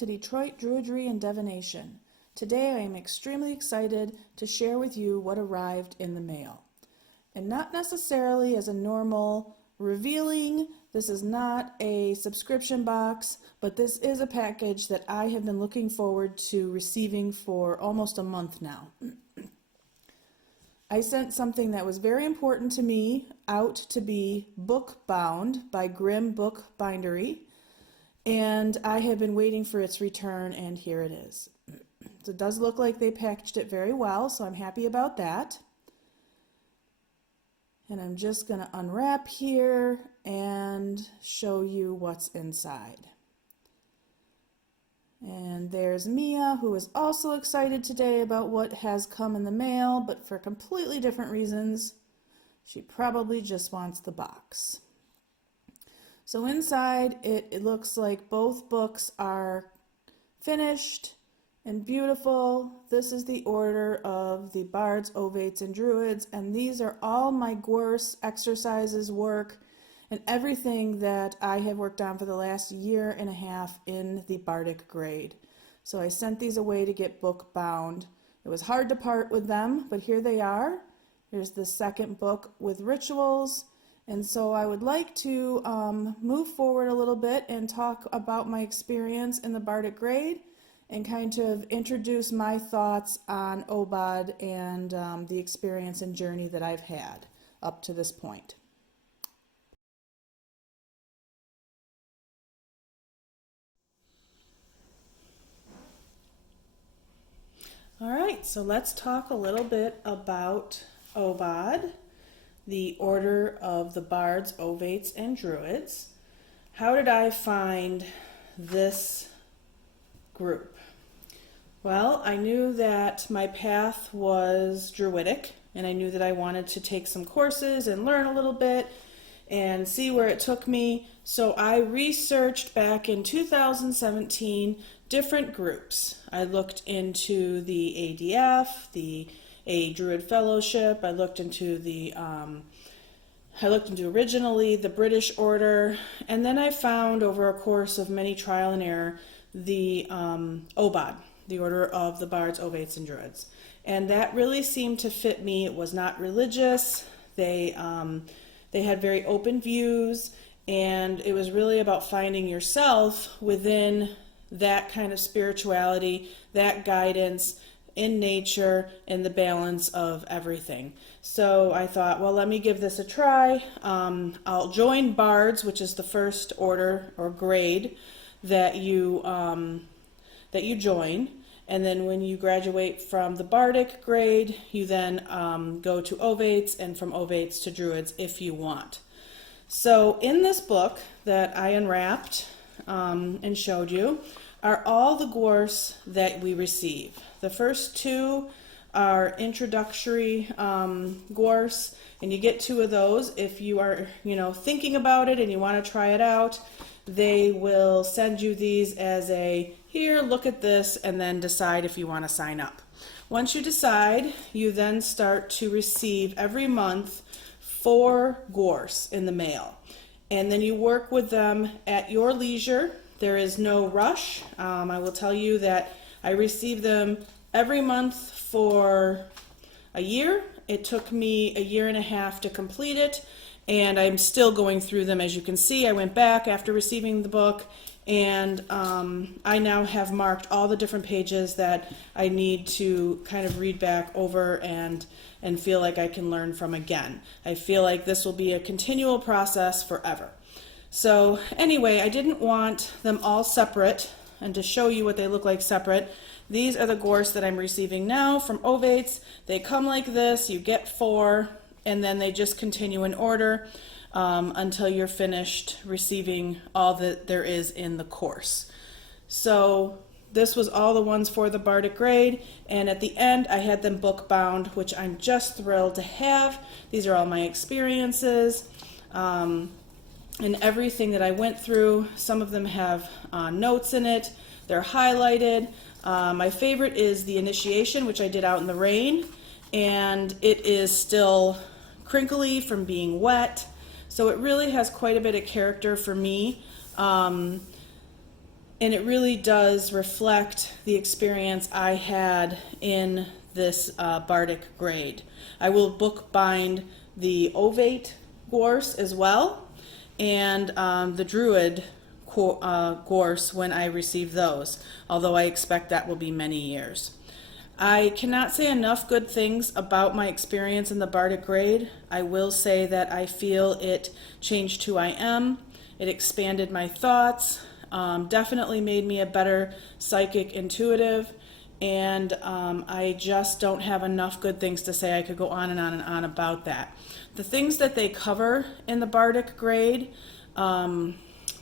to Detroit Druidry and Divination. Today I am extremely excited to share with you what arrived in the mail. And not necessarily as a normal revealing, this is not a subscription box, but this is a package that I have been looking forward to receiving for almost a month now. I sent something that was very important to me out to be book bound by Grimm Book Bindery, and I have been waiting for its return, and here it is. So it does look like they packaged it very well, so I'm happy about that. And I'm just going to unwrap here and show you what's inside. And there's Mia, who is also excited today about what has come in the mail, but for completely different reasons. She probably just wants the box. So inside it looks like both books are finished and beautiful. This is the order of the Bards, Ovates, and Druids, and these are all my course exercises, work, and everything that I have worked on for the last year and a half in the Bardic grade. So I sent these away to get book bound. It was hard to part with them, but here they are. Here's the second book with rituals. And so I would like to move forward a little bit and talk about my experience in the Bardic grade and kind of introduce my thoughts on OBOD and the experience and journey that I've had up to this point. All right, so let's talk a little bit about OBOD, the order of the Bards, Ovates, and Druids. How did I find this group? Well, I knew that my path was Druidic, and I knew that I wanted to take some courses and learn a little bit and see where it took me. So I researched back in 2017 different groups. I looked into the ADF, the A Druid Fellowship. I looked into originally the British Order, and then I found over a course of many trial and error the OBOD, the Order of the Bards, Ovates, and Druids, and that really seemed to fit me. It was not religious. They had very open views, and it was really about finding yourself within that kind of spirituality, that guidance in nature, and the balance of everything. So I thought, well, let me give this a try. I'll join Bards, which is the first order or grade that you join, and then when you graduate from the Bardic grade, you then go to Ovates, and from Ovates to Druids if you want. So in this book that I unwrapped and showed you are all the course that we receive. The first two are introductory course, and you get two of those. If you are thinking about it and you want to try it out, they will send you these as a, here, look at this, and then decide if you want to sign up. Once you decide, you then start to receive every month 4 course in the mail, and then you work with them at your leisure. There is no rush. I will tell you that I receive them every month for a year. It took me a year and a half to complete it, and I'm still going through them. As you can see, I went back after receiving the book, and I now have marked all the different pages that I need to kind of read back over and feel like I can learn from again. I feel like this will be a continual process forever. So anyway, I didn't want them all separate, and to show you what they look like separate, these are the course that I'm receiving now from Ovates. They come like this, you get 4, and then they just continue in order until you're finished receiving all that there is in the course. So this was all the ones for the Bardic grade, and at the end I had them book bound, which I'm just thrilled to have. These are all my experiences and everything that I went through. Some of them have notes in it. They're highlighted. My favorite is the initiation, which I did out in the rain, and it is still crinkly from being wet. So it really has quite a bit of character for me. And it really does reflect the experience I had in this bardic grade. I will bookbind the ovate gorse as well, and the Druid gorse when I receive those, although I expect that will be many years. I cannot say enough good things about my experience in the bardic grade. I will say that I feel it changed who I am, it expanded my thoughts, definitely made me a better psychic intuitive, and I just don't have enough good things to say. I could go on and on and on about that. The things that they cover in the bardic grade,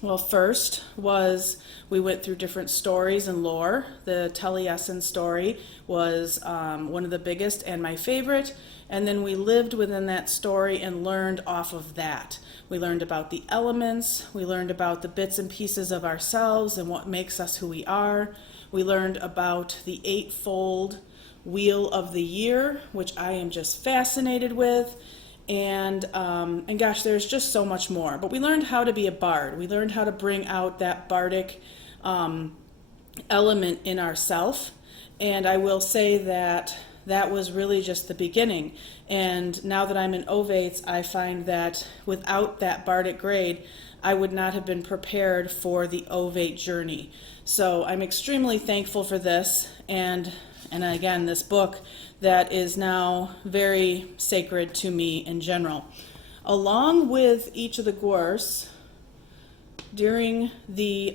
well, first was we went through different stories and lore. The Taliesin story was one of the biggest and my favorite, and then we lived within that story and learned off of that. We learned about the elements, we learned about the bits and pieces of ourselves and what makes us who we are. We learned about the eightfold wheel of the year, which I am just fascinated with. And gosh, there's just so much more. But we learned how to be a bard. We learned how to bring out that bardic element in ourself. And I will say that that was really just the beginning. And now that I'm in Ovates, I find that without that bardic grade, I would not have been prepared for the Ovate journey. So I'm extremely thankful for this, and again, this book that is now very sacred to me in general. Along with each of the gorse, during the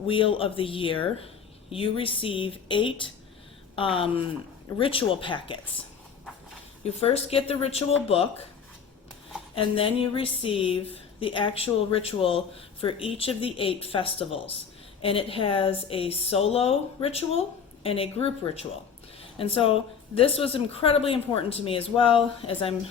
Wheel of the Year, you receive 8 ritual packets. You first get the ritual book, and then you receive the actual ritual for each of the 8 festivals. And it has a solo ritual and a group ritual. And so this was incredibly important to me as well, as I'm,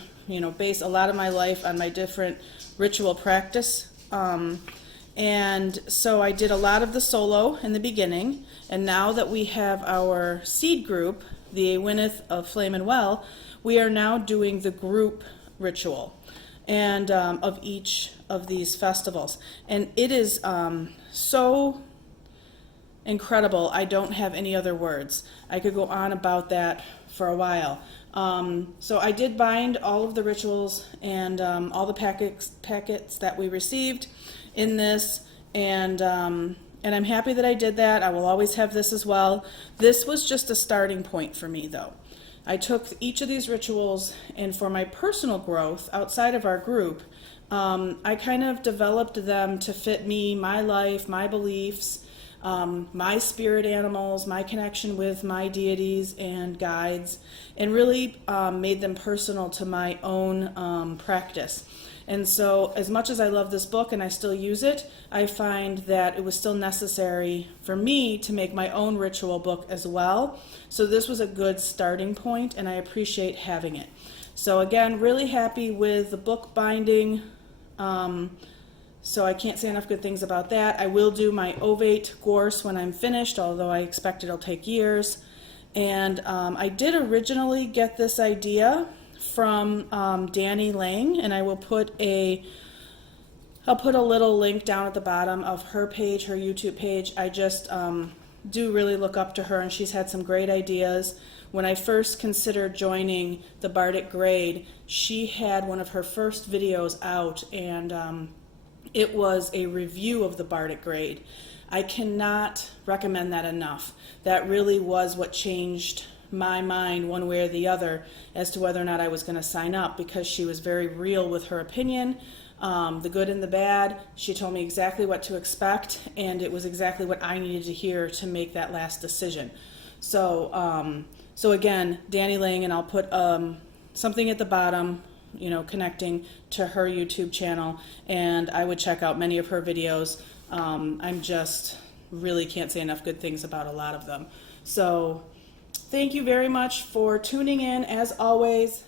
base a lot of my life on my different ritual practice. And so I did a lot of the solo in the beginning, and now that we have our seed group, the Wynneth of Flame and Well, we are now doing the group ritual and of each of these festivals. And it is so incredible. I don't have any other words. I could go on about that for a while. So I did bind all of the rituals and all the packets that we received in this, and I'm happy that I did that. I will always have this as well. This was just a starting point for me, though. I took each of these rituals, and for my personal growth outside of our group, I kind of developed them to fit me, my life, my beliefs, my spirit animals, my connection with my deities and guides, and really made them personal to my own practice. And so as much as I love this book and I still use it, I find that it was still necessary for me to make my own ritual book as well. So this was a good starting point, and I appreciate having it. So again, really happy with the book binding. So I can't say enough good things about that. I will do my ovate gorse when I'm finished, although I expect it'll take years. And I did originally get this idea from Danny Lang, and I will I'll put a little link down at the bottom of her page, her YouTube page. I just do really look up to her, and she's had some great ideas. When I first considered joining the Bardic grade, she had one of her first videos out, and it was a review of the Bardic grade. I cannot recommend that enough. That really was what changed my mind one way or the other as to whether or not I was going to sign up, because she was very real with her opinion, the good and the bad. She told me exactly what to expect, and it was exactly what I needed to hear to make that last decision. So again, Danny Lang, and I'll put something at the bottom, connecting to her YouTube channel, and I would check out many of her videos. I'm just really can't say enough good things about a lot of them. So thank you very much for tuning in. As always,